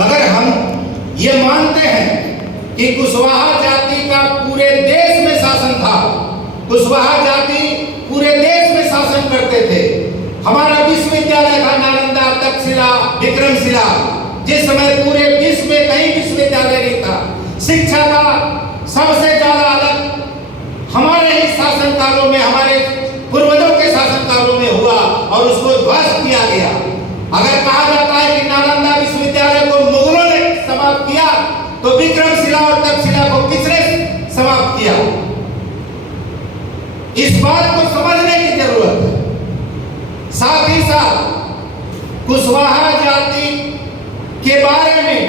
मगर हम ये मानते हैं कि कुशवाहा जाति का पूरे देश में शासन था। कुशवाहा जाति पूरे देश में शासन करते थे। हमारा विश्वविद्यालय था नालंदा, तक्षशिला, विक्रमशिला, जिस समय पूरे विश्व में कहीं विश्वविद्यालय नहीं था। शिक्षा का सबसे ज्यादा अलग हमारे ही शासनकालों में, हमारे पूर्वजों के शासनकालों में हुआ और उसको ध्वस्त किया गया। अगर कहा जाता है कि नालंदा विश्वविद्यालय को मुगलों ने समाप्त किया, तो विक्रमशिला और तक्षशिला को किसने समाप्त किया? इस बात को समझने की जरूरत है। साथ ही साथ कुशवाहा जाति के बारे में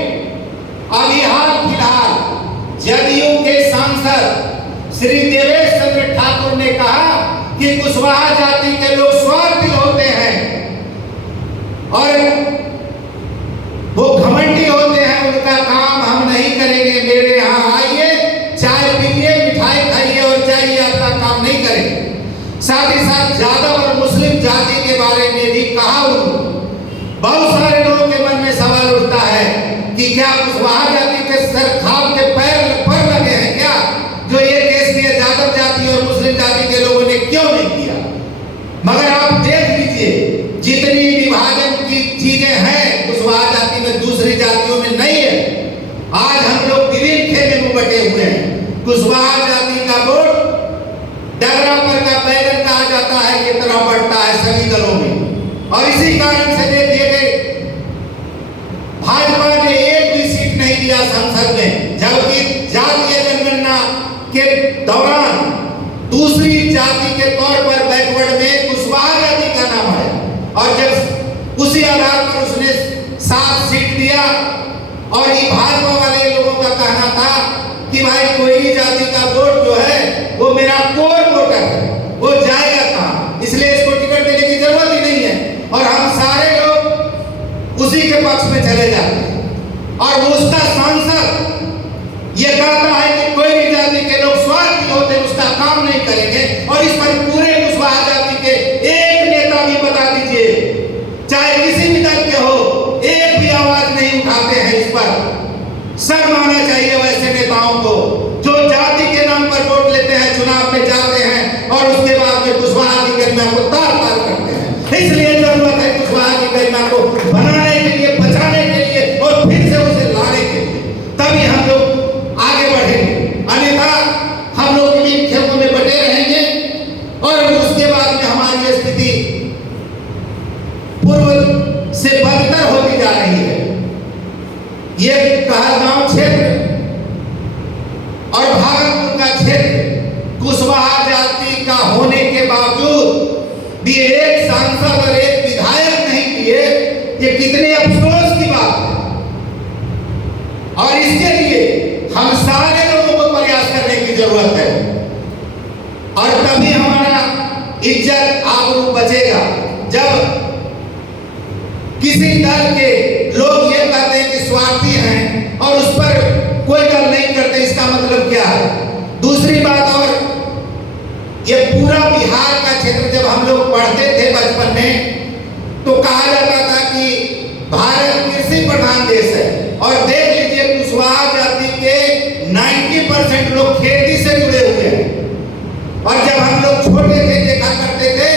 अभी हाल फिलहाल जदयू के सांसद श्री देवेश चंद्र ठाकुर ने कहा कि कुशवाहा जाति के लोग स्वार्थी होते हैं और वो घमंडी होते हैं, उनका काम हम नहीं करेंगे, मेरे यहाँ आइए, चाय पीजिए, मिठाई खाइए और जाइए, आपका काम नहीं करेंगे। साथ ही साथ यादव और मुस्लिम जाति के बारे में भी कहा। बहुत सारे लोगों के मन में सवाल उठता है कि क्या कुशवाहा जाति के सर खाप के पैर पर लगे हैं क्या, जो ये केस किए यादव जाति और मुस्लिम जाति के लोगों ने क्यों नहीं किया? मगर आप देख लीजिए, जितनी विभाजन की चीजें हैं कुशवाहा जाति में दूसरी जातियों में नहीं है। आज हम लोग विभिन्न खेमे में बटे हुए हैं। कुशवाहा जाति का वोट डगरा पर का बैगन कहा जाता है कि तरह बढ़ता है सभी दलों में, और इसी कारण से देखिए भाजपा ने एक भी सीट नहीं दिया संसद में, जबकि जातीय जनगणना के दौरान दूसरी जाति के तौर पर बैकवर्ड में कुशवाहा जाति का नाम है, और जब उसी आधार पर उसने 7 सीट दिया। और ये भाजपा वाले लोगों का कहना था कि भाई कोई जाति का वोट जो है वो मेरा कोर वोटर है, वो जाएगा कहाँ, इसलिए इसको टिकट देने की जरूरत ही नहीं है, और हम सारे लोग उसी के पक्ष में चले जाते हैं। और उसका सांसद ये कहता है कि कोई भी जाति के लोग स्वार्थी होते हैं, उसका काम नहीं करेंगे, और इस पर पूरे कुशवाहा जाति के एक नेता भी बता दीजिए, चाहे किसी भी दल के हो, एक भी आवाज नहीं उठाते हैं इस पर। शर्म आना चाहिए वैसे नेताओं को जो जाति के नाम पर वोट लेते हैं, चुनाव में जाते हैं और उसके बाद में कुशवाहा की गरिमा को तार-तार करते हैं। इसलिए जरूरत है कुशवाहा की गरिमा को बनाने के लिए, बचाने के लिए और फिर से उसे लाने के लिए, तभी हम लोग आगे बढ़ेंगे। अन्यथा हम लोग विभिन्न खेमों में बटे रहेंगे और उसके बाद में हमारी स्थिति पूर्व से बदतर होती जा रही है। ये कहलगांव क्षेत्र और भागलपुर का क्षेत्र कुशवाहा जाति का होने के बावजूद भी एक सांसद और एक विधायक नहीं दिए, ये कितने अफसोस की बात है। और इसके लिए हम सारे लोगों को प्रयास करने की जरूरत है, और तभी हमारा इज्जत आबरू बचेगा। जब किसी दल के लोग ये कहते हैं कि स्वार्थी हैं और उस पर कोई दल नहीं करते, इसका मतलब क्या है? दूसरी बात, और ये पूरा बिहार का क्षेत्र जब हम लोग पढ़ते थे बचपन में तो कहा जाता था कि भारत कृषि प्रधान देश है, और देख लीजिए कुशवाहा जाति के 90% लोग खेती से जुड़े हुए हैं। और जब हम लोग छोटे थे देखा करते थे,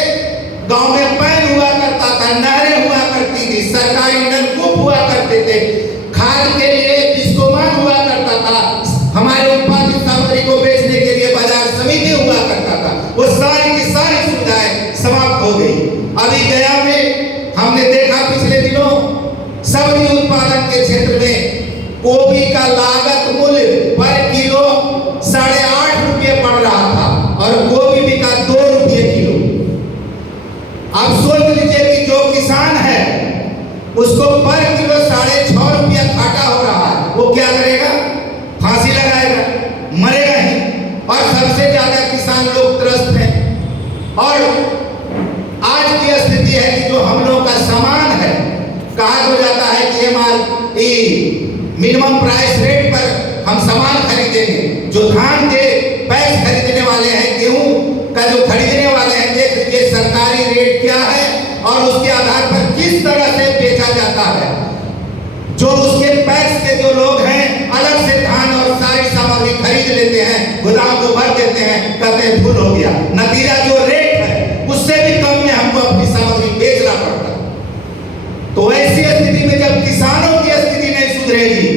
गांव में पैन हुआ करता था, नहरें हुआ करती थी, सरकारी नलकूप हुआ करते थे, खाद के लिए बिस्कोमान हुआ करता था, हमारे उत्पादित सामग्री को बेचने के लिए बाजार समिति हुआ करता था। वो सारी की सारी सुविधाएं समाप्त हो गई। अभी गया में हमने देखा पिछले दिनों सब्जी उत्पादन के क्षेत्र में गोभी का लागत मूल्य पर किलो 8.5 रुपये पड़ रहा था और गोभी बिका 2 रुपये किलो। अब सोच लीजिए कि जो किसान है उसको पर किलो 6.5 रुपया घाटा हो रहा है, वो क्या करेगा? फांसी लगाएगा, मरेगा ही। और सबसे ज्यादा किसान लोग त्रस्त हैं। और आज की स्थिति है कि जो हम लोग का सामान है, कहा तो जाता है कि मिनिमम प्राइस रेट पर हम सामान खरीदेंगे। जो धान के पैक्स खरीदने वाले हैं, गेहूं का जो खरीदने वाले हैं, देख लीजिए सरकारी रेट क्या है और उसके आधार पर किस तरह से बेचा जाता है। जो उसके कहते हैं भूल हो गया। नतीजा जो रेट है उससे भी कम में हमको अपनी सामग्री बेचना पड़ता। तो ऐसी स्थिति में जब किसानों की स्थिति नहीं सुधरेगी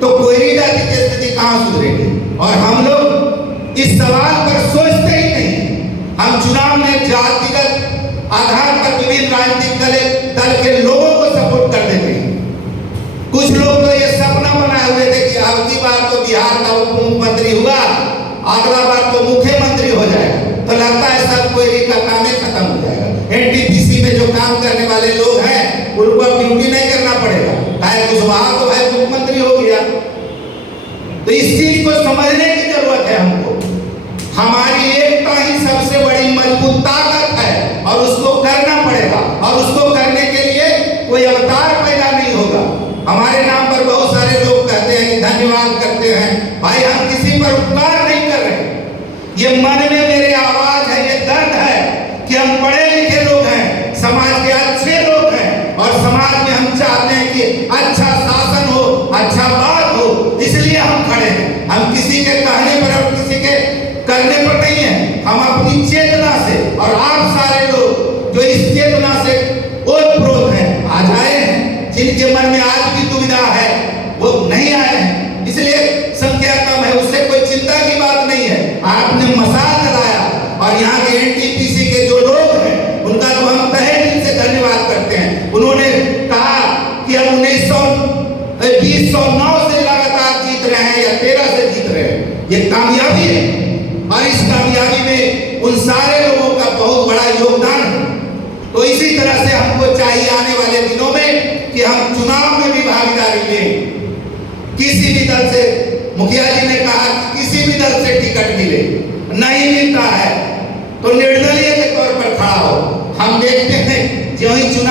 तो कोयली जाति की स्थिति कहां सुधरेगी? और हम लोग इस सवाल पर सोचते ही नहीं। हम चुनाव में जातिगत आधार पर विभिन्न राजनीतिक दल के लोगों को सपोर्ट कर देते हैं। कुछ लोग तो ये सपना बनाए हुए थे कि अब की बार तो बिहार का उप मुख्यमंत्री हुआ, अगला बार तो मुख्यमंत्री हो जाएगा, तो लगता है सब कोयली का काम ही खत्म हो जाएगा। एनटीपीसी में जो काम करने वाले लोग हैं उनको अब ड्यूटी नहीं करना पड़ेगा, चाहे कुशवाहा तो भाई मुख्यमंत्री हो गया। तो इस चीज को समझने की जरूरत है हमको। हमारी एकता ही सबसे बड़ी मजबूत ताकत है और उसको करना पड़ेगा। और उसको करने के लिए कोई अवतार पैदा नहीं होगा। हमारे नाम पर बहुत सारे लोग कहते हैं कि धन्यवाद करते हैं। भाई हम किसी पर उपकार नहीं कर रहे, ये मन में मेरे आवाज है, ये दर्द है कि हम पढ़े लिखे लोग हैं, समाज के अच्छे लोग हैं और समाज में हम चाहते हैं कि अच्छा शासन हो, अच्छा बात हो, इसलिए हम खड़े हैं। हम किसी के कहने पर और किसी के करने पर नहीं है, हम अपनी चेतना से। और आप सारे लोग जो इस चेतना से ओतप्रोत हैं, आज आए हैं, जिनके मन में आज भी दुविधा है वो नहीं आए हैं, इसलिए संख्या कम है, उससे कोई चिंता की बात नहीं है। आपने मसाल जलाया और यहाँ के एनटीपीसी के जो लोग हैं उनका तो हम तहे दिल से धन्यवाद करते हैं। उन्होंने कहा कि हम 2009 से लगातार जीत रहे हैं या 13 से जीत रहे हैं, ये कामयाबी है। और इस कामयाबी में उन सारे लोगों का बहुत बड़ा योगदान है। तो इसी तरह से हमको चाहिए आने वाले दिनों में कि हम चुनाव में भी भागीदारी लें। किसी भी दल से, मुखिया जी ने कहा कि किसी भी दल से टिकट मिले, नहीं मिलता है तो निर्दलीय के तौर पर खड़ा हो। हम देखते हैं जो ही चुनाव